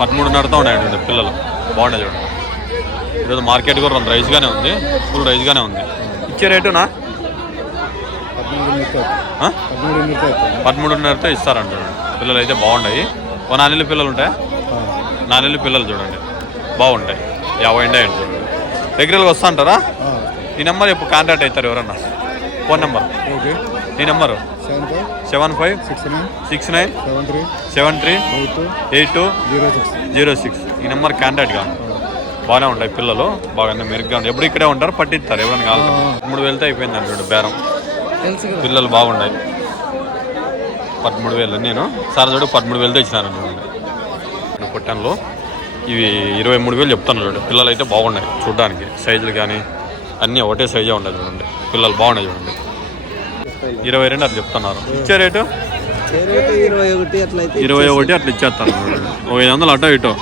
13.5తో ఉన్నాయండి పిల్లలు. బాగున్నాయి చూడండి. ఈరోజు మార్కెట్ కూడా రెండు రైస్గానే ఉంది, ఫుల్ రైస్గానే ఉంది. ఇచ్చే రేటునా 13.5తో ఇస్తారంట. పిల్లలు అయితే బాగున్నాయి. ఓ 4 నెలల పిల్లలు ఉంటాయి. 4 నెలల పిల్లలు చూడండి బాగుంటాయి. 50 ఉంటాయండి చూడండి. రెగ్యులర్గా వస్తా అంటారా? ఈ నెంబర్ ఎప్పుడు కాంటాక్ట్ అవుతారు ఎవరన్నా? ఫోన్ నెంబర్ ఈ నెంబరు 756973728206. ఈ నెంబర్ కాంటాక్ట్ కాదు. బాగానే ఉంటాయి పిల్లలు, బాగా మెరుగ్గా ఉంటాయి. ఎప్పుడు ఇక్కడే ఉంటారు, పట్టిస్తారు ఎవరైనా కావాలి. 13,000తో అయిపోయింది అంటాడు బేరం. పిల్లలు బాగున్నాయి. 13,000 నేను సార్ చూడు 13,000తో ఇచ్చినాను పొట్టెన్లో. ఇవి 23,000 చెప్తాను చూడండి. పిల్లలు అయితే బాగున్నాయి చూడడానికి, సైజులు కానీ అన్నీ ఒకటే సైజే ఉన్నాయి చూడండి. పిల్లలు బాగున్నాయి చూడండి. 22 అట్లా చెప్తున్నారు. ఇచ్చే రేటు 21 అట్లా ఇచ్చేస్తాను చూడండి. 500 అటో ఇటో.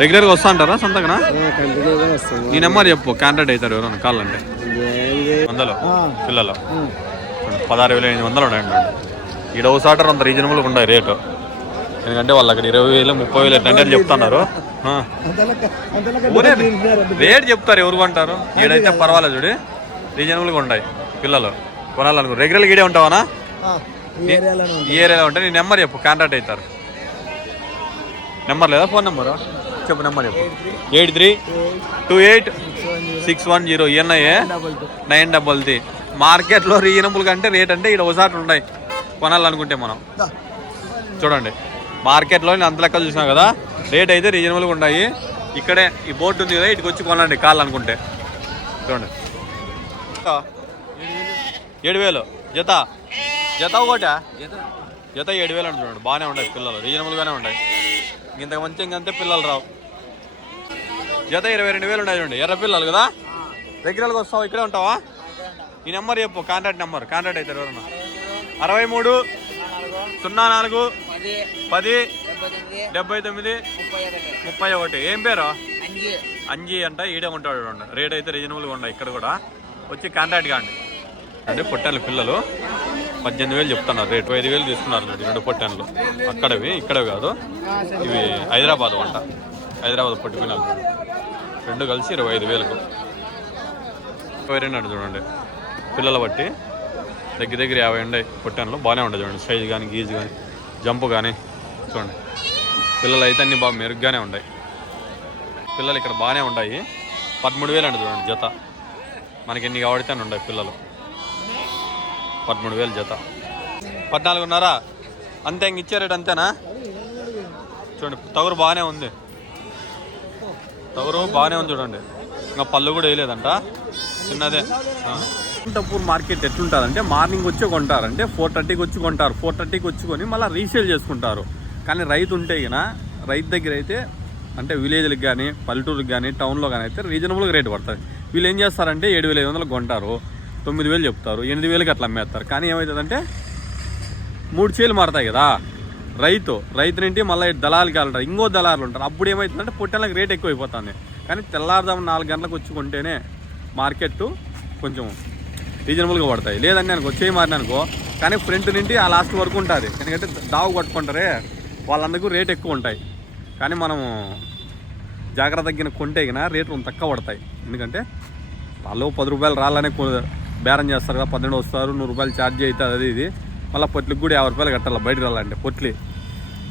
రెగ్యులర్గా వస్తా అంటారా సంతకనా? ఈ నెంబర్ చెప్పు, కాంటాక్ట్ అవుతారు ఎవరైనా కావాలంటే. 100 పిల్లలు 16,500 ఉన్నాయండి. ఈడ ఒకసారి అంత రీజనబుల్గా ఉన్నాయి రేటు. ఎందుకంటే వాళ్ళు అక్కడ 20,000 30,000 ఎట్లా చెప్తున్నారు. రేట్ చెప్తారు ఎవరు కొంటారు. ఈడైతే పర్వాలేదు చూడు, రీజనబుల్గా ఉంటాయి పిల్లలు కొనాలనుకో. రెగ్యులర్గా ఈడే ఉంటావానా? ఈ ఏరియాలో ఉంటాయి. నీ నెంబర్ చెప్పు, కాంటాక్ట్ అవుతారు. నెంబర్ లేదా? ఫోన్ నెంబరు చెప్పు. నెంబర్ చెప్పు. 83286110 ఎన్ఐఏ 933. మార్కెట్లో రీజనబుల్గా అంటే రేట్ అంటే ఇక్కడ ఒకసారి ఉన్నాయి కొనాలనుకుంటే మనం. చూడండి మార్కెట్లో నేను అంత లెక్క చూసినా కదా, రేట్ అయితే రీజనబుల్గా ఉన్నాయి. ఇక్కడే ఈ బోర్డు ఉంది కదా, ఇటుకు వచ్చి కొనండి కావాలనుకుంటే. చూడండి 7,000 జత. జత ఒకట జత 7,000 అని చూడండి. బాగానే ఉంటాయి పిల్లలు, రీజనబుల్గానే ఉంటాయి. ఇంతకు మంచి ఇంకంతే పిల్లలు రావు. జత 22,000 ఉన్నాయి చూడండి. ఎర్ర పిల్లలు కదా. రెగ్యులర్గా వస్తావు, ఇక్కడే ఉంటావా? ఈ నెంబర్ చెప్పు, కాంటాక్ట్ నెంబర్. కాంటాక్ట్ అవుతారు ఎవరన్నా. 63 04 10 79 31. ఏం పేరు? అంజీ అంట. ఈడే ఉంటాడు చూడండి. రేట్ అయితే రీజనబుల్గా ఉన్నాయి. ఇక్కడ కూడా వచ్చి కాంటాక్ట్ కాండి. అంటే పొట్టెన్లు పిల్లలు 18,000 చెప్తున్నారు రేటు. 5,000 తీసుకున్నారు 2 పొట్టెన్లు. అక్కడవి ఇక్కడవి కాదు, ఇవి హైదరాబాద్ వంట. హైదరాబాద్ పొట్టి పిల్లలు 2 కలిసి 25,000కు. 22 చూడండి. పిల్లలు బట్టి దగ్గర 50 ఉన్నాయి పొట్టెన్లు. బాగానే ఉంటాయి చూడండి. సైజు కానీ గీజు కానీ జంపు కానీ చూడండి. పిల్లలు అయితే అన్నీ బాగా మెరుగ్గానే ఉంటాయి. పిల్లలు ఇక్కడ బాగానే ఉంటాయి. 13,000 అండి చూడండి జత. మనకి ఎన్ని కావడితే అని ఉంటాయి పిల్లలు. 13,000 జత. 14,500 అంతే. ఇంక ఇచ్చే రేట్ అంతేనా? చూడండి తగురు బాగానే ఉంది. తగురు బాగానే ఉంది చూడండి. ఇంకా పళ్ళు కూడా వేయలేదంట, చిన్నదే. అనంతపూర్ మార్కెట్ ఎట్లుంటుందంటే మార్నింగ్ వచ్చి కొంటారంటే 4:30కి వచ్చి కొంటారు. 4:30కి వచ్చుకొని మళ్ళీ రీసేల్ చేసుకుంటారు. కానీ రైతు ఉంటే ఇక రైతు దగ్గర అయితే అంటే విలేజ్లకు కానీ పల్లెటూరుకి కానీ టౌన్లో కానీ అయితే రీజనబుల్గా రేటు పడుతుంది. వీళ్ళు ఏం చేస్తారంటే 7,500 కొంటారు, 9,000 చెప్తారు, 8,000కి అట్లా అమ్మేస్తారు. కానీ ఏమవుతుందంటే 3 చేలు మారుతాయి కదా. రైతు నుండి మళ్ళీ దళాలకి వెళ్తారు, ఇంకో దళారులు ఉంటారు. అప్పుడు ఏమవుతుందంటే పొట్టెలకు రేట్ ఎక్కువైపోతుంది. కానీ తెల్లారుదాము 4 గంటలకు వచ్చి కొంటేనే మార్కెట్ కొంచెం రీజనబుల్గా పడతాయి. లేదండి అనుకో చేయి మారిన అనుకో, కానీ ఫ్రంట్ నుండి ఆ లాస్ట్ వరకు ఉంటుంది. ఎందుకంటే దావు కొట్టుకుంటారే వాళ్ళందరికీ రేట్ ఎక్కువ ఉంటాయి. కానీ మనము జాగ్రత్త తగ్గిన కొంటే కినా రేట్లు తక్కువ పడతాయి. ఎందుకంటే వాళ్ళు 10 రూపాయలు రాళ్ళనే బేరం చేస్తారు కదా. 12 వస్తారు, 100 రూపాయలు ఛార్జ్ అవుతుంది. అది ఇది మళ్ళీ పొట్లికి కూడా 50 రూపాయలు కట్టాలి బయటకు రాలంటే పొట్లి.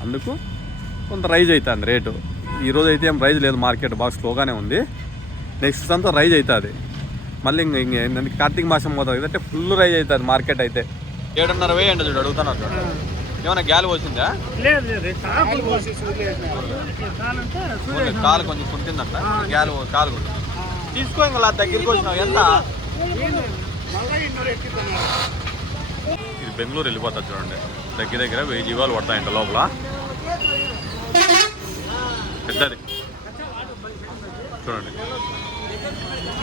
అందుకు కొంత రైజ్ అవుతుంది రేటు. ఈరోజు అయితే ఏం రైజ్ లేదు, మార్కెట్ బాగా స్లోగానే ఉంది. నెక్స్ట్ అంతా రైజ్ అవుతుంది. మళ్ళీ ఏంటంటే కార్తీక మాసం పోతుంది కదంటే ఫుల్ రైజ్ అవుతుంది మార్కెట్ అయితే. 7,500 అండి చూడు అడుగుతున్నారు. ఏమన్నా గ్యాలు పోసిందా? కాలు కొంచెం కుంటుందంట. గ్యాలు కాలు తీసుకో. ఇంకా దగ్గరికి వచ్చినావు ఎంత? ఇది బెంగళూరు వెళ్ళిపోతుంది చూడండి. దగ్గర 1000 జీవాలు పడతాయంట లోపల. పెద్దది చూడండి.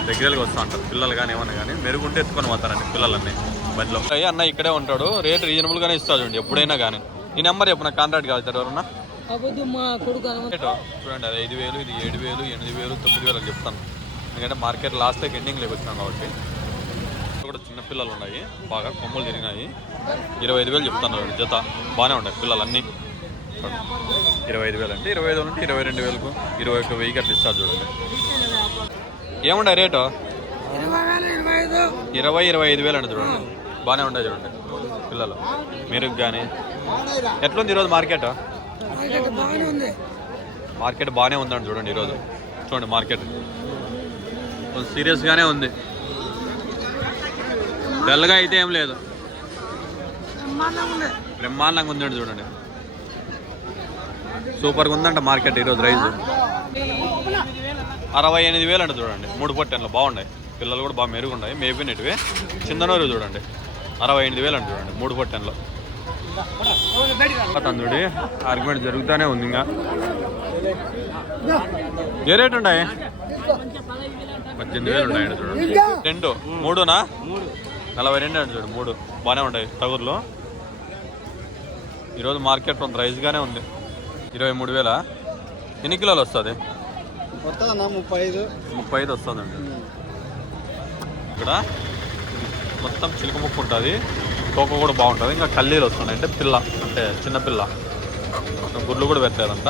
దగ్గరగా వస్తూ ఉంటారు పిల్లలు కానీ ఏమన్నా కానీ. మెరుగుంటే ఎత్తుకొని పోతారండి పిల్లలన్నీ బండిలో. అన్న ఇక్కడే ఉంటాడు, రేట్ రీజనబుల్గానే ఇస్తాడు చూడండి ఎప్పుడైనా కానీ. ఈ నెంబర్ చెప్పు, నాకు కాంటాక్ట్ కావుతారు ఎవరన్నా. చూడండి అది 5,000, ఇది 7,000, 8,000, 9,000 అని చెప్తాను. ఎందుకంటే మార్కెట్ లాస్ట్ ఎండింగ్ లేక వచ్చినాం కాబట్టి. కూడా చిన్న పిల్లలు ఉన్నాయి, బాగా కొమ్ములు తిరిగినాయి. 25,000 చెప్తాను జత. బాగానే ఉంటాయి పిల్లలు అన్నీ. చెప్తాడు. 25,000 అంటే 25,000 నుండి 22,000కు 21,000కి అట్లా ఇస్తారు చూడండి. ఏముండే రేటు 20-25,000 అండి చూడండి. బాగానే ఉంటాయి చూడండి పిల్లలు. మెరుగు కానీ ఎట్లుంది ఈరోజు మార్కెట్? మార్కెట్ బాగానే ఉందండి చూడండి ఈరోజు. చూడండి మార్కెట్ కొంచెం సీరియస్గానే ఉంది, డల్గా అయితే ఏం లేదు, బ్రహ్మాండంగా ఉందండి చూడండి. సూపర్గా ఉందంట మార్కెట్ ఈరోజు. రైస్ 68,000 అండి చూడండి. 3 పొట్టెన్లు బాగున్నాయి, పిల్లలు కూడా బాగా మెరుగున్నాయి, మేపినట్టువే. చిన్ననూరు చూడండి 68,000 అండి చూడండి. 3 పొట్టెన్లు తందుడి ఆర్గ్యుమెంట్ జరుగుతూనే ఉంది. ఇంకా ఏ రేట్ ఉన్నాయి? 18,000 ఉన్నాయండి చూడండి. 2 3నా 42 అండి చూడండి. 3 బాగానే ఉంటాయి తగురులో. ఈరోజు మార్కెట్ కొంత రైస్గానే ఉంది. 23,000. ఎన్ని కిలోలు వస్తుంది? 35 వస్తుందండి. ఇక్కడ మొత్తం చిలుక ముక్కు ఉంటుంది, తోక కూడా బాగుంటుంది. ఇంకా కల్లీలు వస్తున్నాయి, అంటే పిల్ల, అంటే చిన్నపిల్ల. గుడ్లు కూడా పెట్టలేదంట.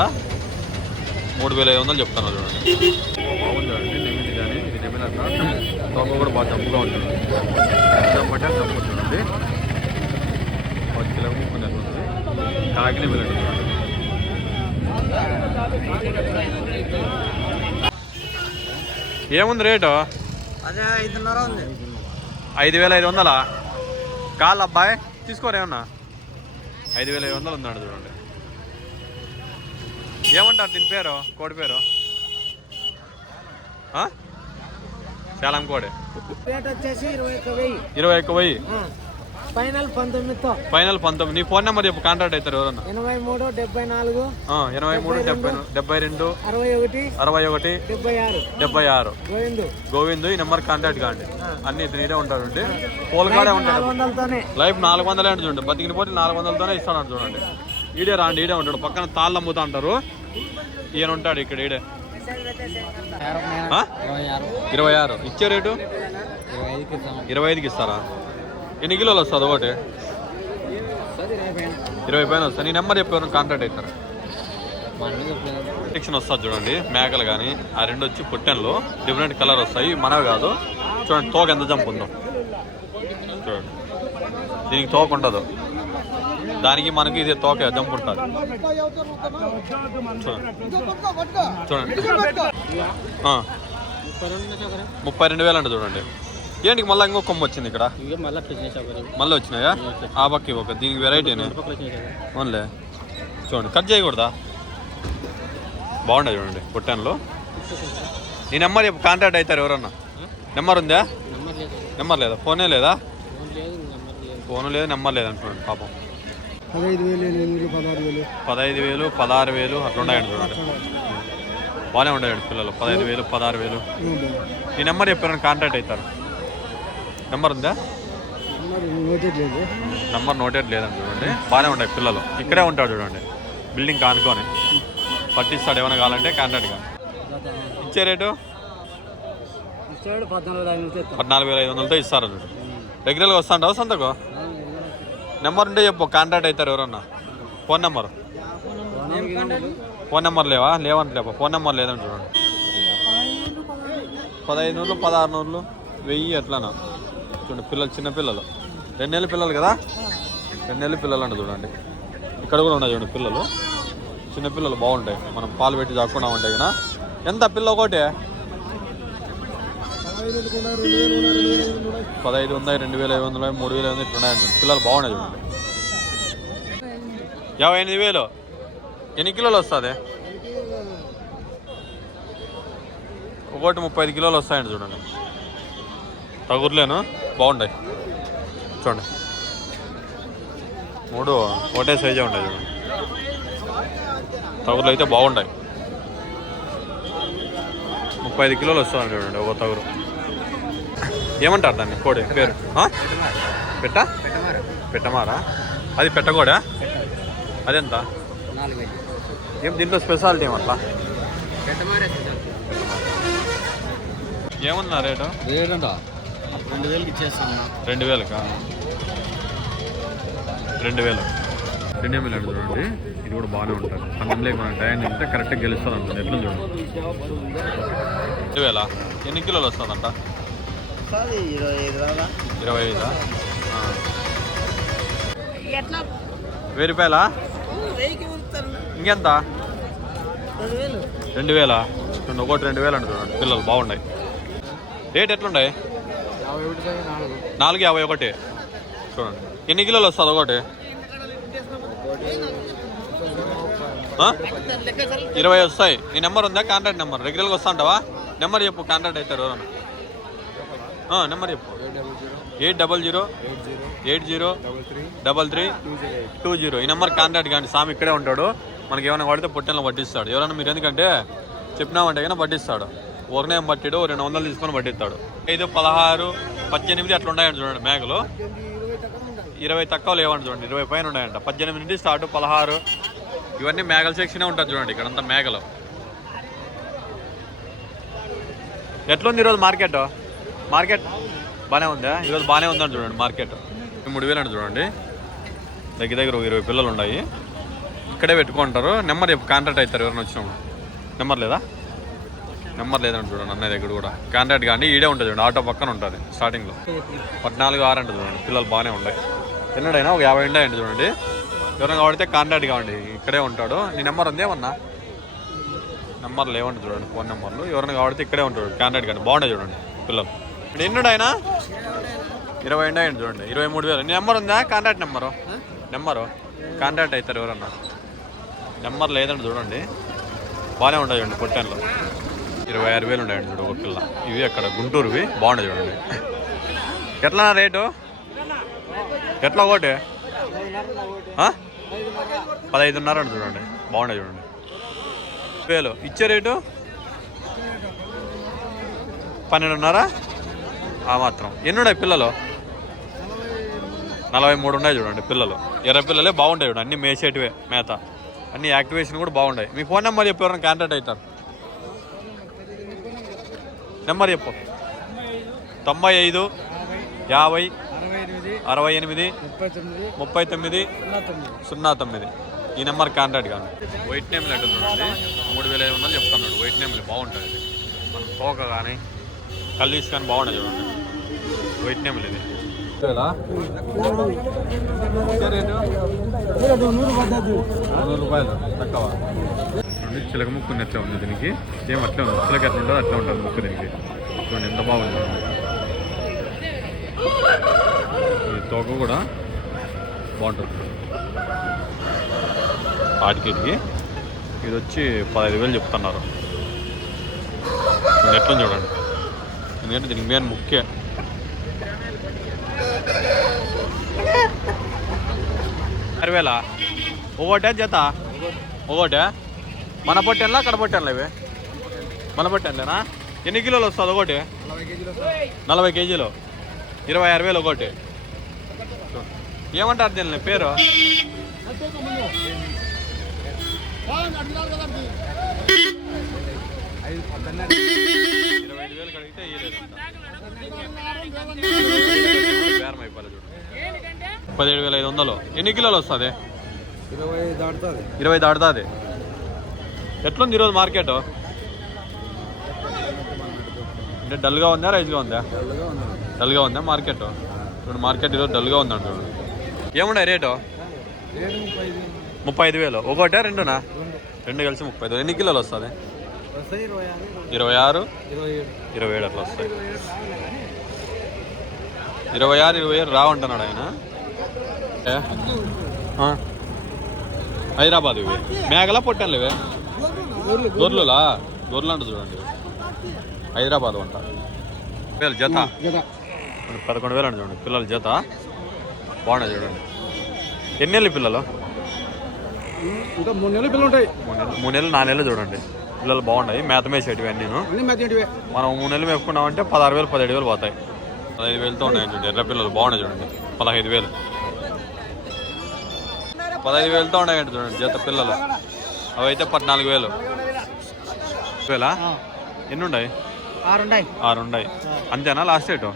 3,500 చెప్తాను చూడండి. బాగుంది చూడండి నెమిలి. కానీ ఇది నెమిలి అంట, తోక కూడా బాగా జంపుగా ఉంటుంది. జంపంటే జంపు చూడండి. చిలుక ముక్కు ఉంటుంది, కాకి నెమిలి అంటుంది. ఏముంది రేటు? అదే 5,500 ఉంది. 5,500 కాల్ అబ్బాయి తీసుకోరేమన్నా? 5,500 ఉందండి చూడండి. ఏమంటారు దీని పేరు? కోడి పేరు సేలం కోడి. రేట్ వచ్చేసి 21,000. 21,000. ఫైనల్ 19తో. ఫైనల్ 19. నీ ఫోన్ నెంబర్ చెప్పు, కాంటాక్ట్ అవుతారు ఎవరన్నా. 83 74 83 72 61 61 76. గోవిందు. గోవిందు ఈ నెంబర్ కాంటాక్ట్ కాండి. అన్ని ఇతనే ఉంటాడు అండి. పోలకాడే ఉంటాడు. 400తోనే లైఫ్ 400 అంటే చూడండి. బతికిన పోటీ 400తోనే ఇస్తాడు చూడండి. ఈడే రాండి, ఈడే ఉంటాడు. పక్కన తాళ్ళు అమ్ముతా అంటారు, ఈయన ఉంటాడు ఇక్కడ. ఈడే 26 ఇచ్చే రేటు 25కి ఇస్తారా? ఎన్ని కిలోలు వస్తుంది ఒకటి? 20 పైన వస్తుంది. నీ నెంబర్ చెప్పి కాంటాక్ట్ అవుతారు. సెక్షన్ వస్తుంది చూడండి. మేకలు కానీ ఆ 2 వచ్చి పుట్టెన్లు డిఫరెంట్ కలర్ వస్తాయి, మనవి కాదు. చూడండి తోక ఎంత జంపు ఉందో చూడండి. దీనికి తోక ఉండదు, దానికి మనకి ఇదే తోక జంపు ఉంటుంది. చూడండి 32,000 అంట చూడండి. ఏంటికి మళ్ళీ ఇంకో కొమ్మ వచ్చింది ఇక్కడ? మళ్ళీ వచ్చినాయా? ఆ పక్క ఒక దీనికి వెరైటీనే ఓన్లే. చూడండి కట్ చేయకూడదా? బాగుండే చూడండి పుట్టెన్లు. నీ నెంబర్ చెప్పు, కాంటాక్ట్ అవుతారు ఎవరన్నా. నెంబర్ ఉందా? నెంబర్ లేదా? ఫోనే లేదా? ఫోన్ లేదు, నెంబర్ లేదంటున్నాడు పాపం. 15,000 16,000 అట్లా ఉన్నాయండి చూడండి. బాగానే ఉండేయండి పిల్లలు. 15,000 16,000. ఈ నెంబర్ చెప్పారని కాంటాక్ట్ అవుతారు. నెంబర్ ఉందా? నెంబర్ నోటెడ్ లేదని చూడండి. బాగానే ఉంటాయి పిల్లలు. ఇక్కడే ఉంటాడు చూడండి, బిల్డింగ్ కానుకొని. పట్టిస్తాడు ఏమైనా కావాలంటే కాంటాక్ట్ కానీ. ఇచ్చే రేటు 14,500తో ఇస్తారు చూడండి. రెగ్యులర్గా వస్తాంటావు సంతకు? నెంబర్ ఉంటే చెప్పు, కాంటాక్ట్ అవుతారు ఎవరన్నా. ఫోన్ నెంబర్ లేవంటే ఫోన్ నెంబర్ లేదని చూడండి. 1500 1600 1000 ఎట్లానా చూడండి. పిల్లలు చిన్నపిల్లలు 2 నెలల పిల్లలు కదా, 2 నెలల పిల్లలు అంట చూడండి. ఇక్కడ కూడా ఉన్నాయి చూడండి పిల్లలు, చిన్నపిల్లలు బాగుంటాయి. మనం పాలు పెట్టి చాకుండా ఉంటాయి కదా. ఎంత పిల్ల ఒకటి? 15 ఉన్నాయి, 2,500, 3,500 ఇట్లా ఉన్నాయండి. పిల్లలు బాగున్నాయి చూడండి. 58,000. ఎన్ని కిలోలు వస్తుంది? ఒకటి 35 కిలోలు వస్తాయండి చూడండి. తగురులేను బాగుంటాయి చూడండి. 3 ఒకటే సైజే ఉంటాయి చూడండి. తగురులు అయితే బాగుంటాయి. 35 కిలోలు వస్తాయండి చూడండి ఒక తగురు. ఏమంటారు దాన్ని కోడి పేరు? పెట్టమారా? అది పెట్టకోడా? అదెంత? ఏం దీంట్లో స్పెషాలిటీ ఏమట్లా? ఏమన్నా రేటు? 2,000కి ఇచ్చేస్తాను. 2,000కా? 2,000 చూడండి. ఇది కూడా బాగానే ఉంటుంది. పన్నెండులే మన టైం తింటే కరెక్ట్గా గెలుస్తుంది అనుకుంది. ఎట్లా చూడండి 20,000 ఎన్ని కిలోలు వస్తుందంట? 25 1000 రూపాయలా? ఇంకెంత? 2000 చూడండి, ఒకటి 2000 అండి. చూడండి పిల్లలు బాగున్నాయి. రేట్ ఎట్లున్నాయి? 4,51 చూడండి. ఎన్ని కిలోలు వస్తుంది ఒకటి? 20 వస్తాయి. నీ నెంబర్ ఉందా? కాంటాక్ట్ నెంబర్ రెగ్యులర్గా వస్తా ఉంటావా? నెంబర్ చెప్పు, కాంటాక్ట్ అవుతారు ఎవరన్నా. నెంబర్ చెప్పు. 800803320. ఈ నెంబర్ కాంటాక్ట్ కానీ స్వామి ఇక్కడే ఉంటాడు. మనకి ఏమైనా పడితే పొట్టెల్లో పట్టిస్తాడు. ఎవరైనా మీరు ఎందుకంటే చెప్పినామంటే కానీ పట్టిస్తాడు. ఒకరినే పట్టిడు 200 తీసుకొని పట్టిస్తాడు. 5, 16, 18 అట్లా ఉన్నాయండి చూడండి మేకలు. 20 తక్కువ లేవండి చూడండి, 20 పైన ఉన్నాయంట. 18 నుండి స్టార్ట్, 16 ఇవన్నీ మేకల సెక్షనే ఉంటుంది చూడండి. ఇక్కడంతా మేకలు. ఎట్లుంది ఈరోజు మార్కెట్? మార్కెట్ బాగానే ఉందా? ఈరోజు బాగానే ఉందని చూడండి మార్కెట్. 3,000 అండి చూడండి. దగ్గర 20 పిల్లలు ఉన్నాయి. ఇక్కడే పెట్టుకుంటారు. నెంబర్ చెప్పు, కాంటాక్ట్ అవుతారు ఎవరైనా వచ్చినప్పుడు. నెంబర్ లేదా? నెంబర్ లేదండి చూడండి అన్నయ్య దగ్గర కూడా. కాంటాక్ట్ కానీ ఈడే ఉంటుంది చూడండి, ఆటో పక్కన ఉంటుంది స్టార్టింగ్లో. 14, 6 అంటే చూడండి పిల్లలు బాగానే ఉన్నాయి. ఎన్నడైనా ఒక 50 ఉంటాయండి చూడండి. ఎవరైనా కాబట్టి కాంటాక్ట్ కావండి, ఇక్కడే ఉంటాడు. నీ నెంబర్ ఉంది ఏమన్నా? నెంబర్ లేవండి చూడండి, ఫోన్ నెంబర్లు. ఎవరైనా కాబట్టి ఇక్కడే ఉంటాడు, కాంటాక్ట్ కానీ. బాగుంటాయి చూడండి పిల్లలు. ఇప్పుడు ఎన్నుడైనా 20 ఉంటాయండి చూడండి. 23,000. నీ నెంబర్ ఉందా? కాంటాక్ట్ నెంబరు కాంటాక్ట్ అవుతారు ఎవరన్నా. నెంబర్ లేదండి చూడండి. బాగానే ఉంటాయి చూడండి పొట్టెన్లో. 26,000 ఉంటాయండి చూడు ఒక పిల్ల. ఇవి అక్కడ గుంటూరువి బాగుంటాయి చూడండి. ఎట్లా రేటు? ఎట్లా ఒకటి? 15,500 అండి చూడండి. బాగుంటాయి చూడండి. 1000 ఇచ్చే రేటు 12,500 మాత్రం. ఎన్ని ఉన్నాయి పిల్లలు? 43 ఉన్నాయి చూడండి పిల్లలు. ఎర్ర పిల్లలే బాగుంటాయి చూడండి. అన్ని మేసేటివే మేత. అన్ని యాక్టివేషన్ కూడా బాగుంటాయి. మీ ఫోన్ నెంబర్ చెప్పి ఎవరైనా కాంటాక్ట్ అవుతారు. నెంబర్ చెప్పు. 95 50 68 39 09. ఈ నెంబర్ కాంటాక్ట్ కానీ. వైట్ నేమ్లు అంటే చూడండి 3,500 చెప్తున్నాడు. వైట్ నేమ్లు బాగుంటుంది. మన తోక కానీ కల్లీస్ కానీ బాగుంటుంది చూడండి. వైట్ నేమ్లు ఇది 100 రూపాయలు తక్కువ. చిలక ముక్కు ఎట్లా ఉంది దీనికి? సేమ్ అట్లే ఉంది. చిలక ఎట్లా ఉంటుందో అట్లా ఉంటుంది ముక్కు దీనికి. చూడండి ఎంత బాగుంది. ఈ తోక కూడా బాగుంటుంది. ఆటికేటికి ఇది వచ్చి 15,000 చెప్తున్నారు. ఎట్లా చూడండి, ఎందుకంటే దీనికి మెయిన్ ముఖ్య. అరవేలా ఒకటే జత? ఒకటే మన పొట్టెన్లా అక్కడ పొట్టెన్లా? ఇవి మన పొట్టెన్లేనా? ఎన్ని కిలోలు వస్తుంది ఒకటి? 40 కేజీలు. 26,000 ఒకటి. ఏమంటారు దీన్ని పేరు? 25,000 కడిగితే ఇయ్యలేదంట. 17,500. ఎన్ని కిలోలు వస్తుంది? 20 దాటుతుంది. ఎట్లుంది ఈరోజు మార్కెట్? అంటే డల్గా ఉందా రైజ్గా ఉందా? డల్గా ఉందా మార్కెట్? చూడండి మార్కెట్ ఈరోజు డల్గా ఉందండి చూడండి. ఏమున్నాయి రేటు? 35,000 ఒకటే రెండునా? రెండు కలిసి 35,000. ఎన్ని కిలోలు వస్తుంది? 26, 27 అట్లా వస్తాయి. 26, 27 రావంటున్నాడు ఆయన. హైదరాబాద్ ఇవి మేకలా పొట్టెన్లు? ఇవే గొర్రెలులా? గొర్రెలు అంట చూడండి. హైదరాబాద్ అంట. జత 11,000 అంట చూడండి పిల్లలు జత. బాగున్నాయి చూడండి. ఎన్ని నెలలు పిల్లలు? ఇంకా 3 నెలలు పిల్లలు ఉంటాయి. 3 నెలలు 4 నెలలు చూడండి పిల్లలు. బాగున్నాయి. మేత మేసేటివి అన్నీ. మనం 3 నెలలు మేపుకున్నామంటే 16,000, 17,000 పోతాయి. 15,000తో ఉన్నాయి చూడండి. ఎర్ర పిల్లలు బాగున్నాయి చూడండి. 15,000, 15,000తో ఉన్నాయండి చూడండి జత పిల్లలు. అవి అయితే 14,000. ఎన్ని ఉన్నాయి? 6 ఉన్నాయి. అంతేనా లాస్ట్ రేటు?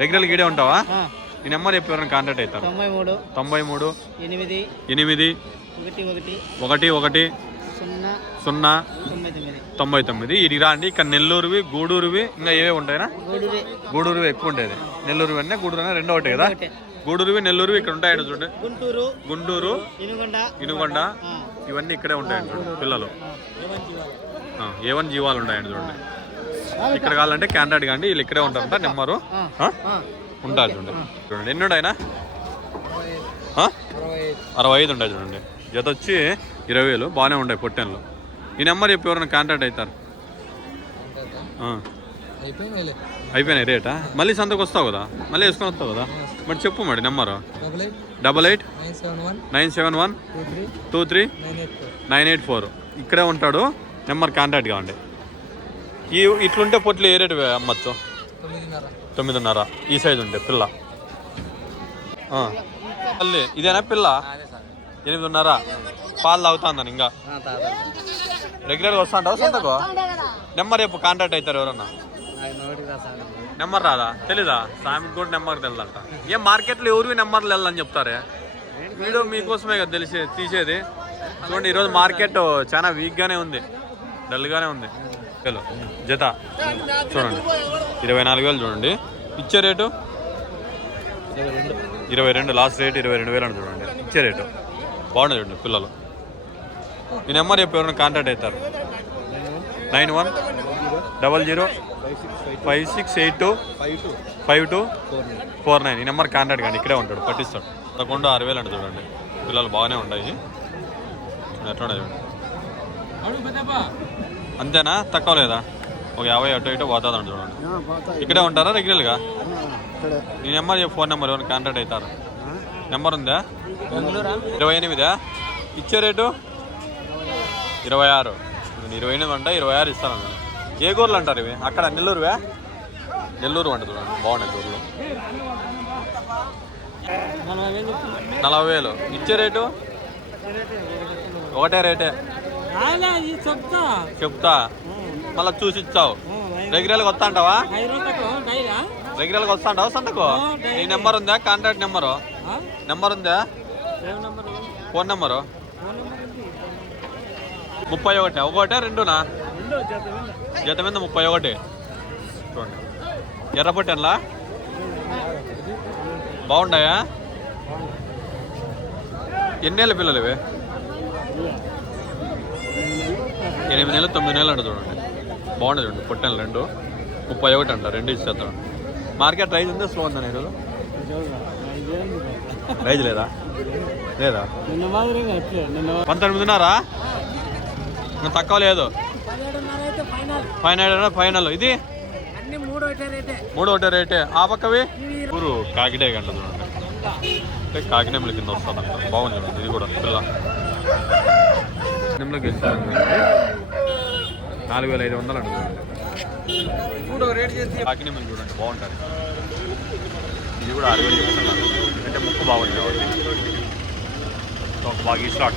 రెగ్యులర్ గీడే ఉంటావా? ఈ నెంబర్ చెప్పి ఎవరైనా కాంటాక్ట్ అవుతారు. 93 8 8 ఒకటి ఒకటి 0 99. ఇది రాండి. ఇక్కడ నెల్లూరువి, గూడూరువి ఇంకా ఏవే ఉంటాయినా? గూడూరువి ఎక్కువ ఉండేది. నెల్లూరు అన్నీ గూడూరు అనే రెండో ఒకటి కదా. గూడూరువి నెల్లూరువి ఇక్కడ ఉంటాయండి చూడండి. గుంటూరు ఇనుగొండ ఇవన్నీ ఇక్కడే ఉంటాయండి చూడండి పిల్లలు. A1 జీవాలు ఉంటాయండి చూడండి. ఇక్కడ కావాలంటే క్యాండిడేట్ కానీ వీళ్ళు ఇక్కడే ఉంటారంట. నెంబరు ఉంటారు చూడండి. చూడండి ఎన్ని ఉంటాయినా? 65 ఉంటాయి చూడండి. జత వచ్చి 20,000. బాగానే ఉంటాయి పొట్టెన్లు. ఈ నెంబర్ చెప్పి ఎవరైనా కాంటాక్ట్ అవుతారు. అయిపోయినాయి రేటా? మళ్ళీ సంతకు వస్తావు కదా, మళ్ళీ వేసుకొని వస్తావు కదా. మరి చెప్పు మరి నెంబరు 88 971 23 984. ఇక్కడే ఉంటాడు. నెంబర్ కాంటాక్ట్ కావండి. ఇట్లుంటే పొట్లు ఏ రేటు అమ్మచ్చు? 9.5. ఈ సైజు ఉంటే పిల్ల. మళ్ళీ ఇదేనా పిల్ల? 8.5. పాలు తాగుతాందని ఇంకా రెగ్యులర్గా వస్తా అంటావు సంతకు? నెంబర్ చెప్పు, కాంటాక్ట్ అవుతారు ఎవరన్నా. నెంబర్ రాదా? తెలీదా? సామికి కూడా నెంబర్ తెలియదంట. ఏం మార్కెట్లో ఎవరివి నెంబర్లు వెళ్ళని చెప్తారే? వీడియో మీకోసమే కదా తీసేది. చూడండి ఈరోజు మార్కెట్ చాలా వీక్గానే ఉంది, డల్గానే ఉంది. జత చూడండి 24,000 చూడండి. ఇచ్చే రేటు 22. లాస్ట్ రేట్ 22,000 అని చూడండి ఇచ్చే రేటు. బాగుంది చూడండి పిల్లలు. ఈ నెంబర్ చెప్పి ఎవరైనా కాంటాక్ట్ అవుతారు. 91 00 5682 5249. ఈ నెంబర్ కాంటాక్ట్ కానీ ఇక్కడే ఉంటాడు, పట్టిస్తాడు. 6,000 అంటే చూడండి పిల్లలు బాగానే ఉంటాయి. ఎట్లా ఉన్నాయి చూడండి. అంతేనా? తక్కువ లేదా? ఒక 50 అటు ఇటు పోతుంది అంట చూడండి. ఇక్కడే ఉంటారా రెగ్యులర్గా? ఈ నెంబర్ ఫోన్ నెంబర్ ఎవరైనా కాంటాక్ట్ అవుతారు. నెంబర్ ఉందా? 28. ఇచ్చే రేటు 26. 28 అంట, 26 ఇస్తాను. ఏ గూర్లు అంటారు ఇవి? అక్కడ నెల్లూరువే? నెల్లూరు అంట చూడండి. బాగున్నాయి గూర్లు. 40,000. ఇచ్చే రేటు ఒకటే రేటే చెప్తా. మళ్ళీ చూసి ఇచ్చావు. రెగ్యులర్గా వస్తా అంటావా? రెగ్యులర్గా వస్తా అంటావా సంతకు? నీ నెంబర్ ఉందా? కాంటాక్ట్ నెంబరు ఉందా? Phone number 31. ఒకటే రెండునా? జత మీద 31. చూడండి ఎర్రపట్టెన్లా బాగుంటాయా? ఎన్నేళ్ళ పిల్లలు ఇవి? 8 నెలలు 9 నెలలు అంట చూడండి. బాగుంటుంది చూడండి పొట్టెన్లు రెండు. 31 అంట. 2 ఇచ్చేస్తాడు. మార్కెట్ రైజ్ ఉందా స్లో ఉందా ఈరోజు? రైజ్ లేదా? 19.5. ఇంకా తక్కువ లేదు. ఫైనల్. ఇది 3 ఒకటే రేటే. ఆ పక్కవి ఊరు కాకిడే గంట చూడండి. అంటే కాకినేముల కింద వస్తుంది అంట. బాగుంది చూడండి. ఇది కూడా పిల్ల నిమ్మలోకి వెళ్ళిపోయింది. 4,500 అంట చూడండి. కాకినేములు చూడండి బాగుంటుంది. ఇది కూడా 6,000 చెప్తున్నారు. అంటే ముక్కు బాగుంది కాబట్టి ఒక బాగా ఇష్టం.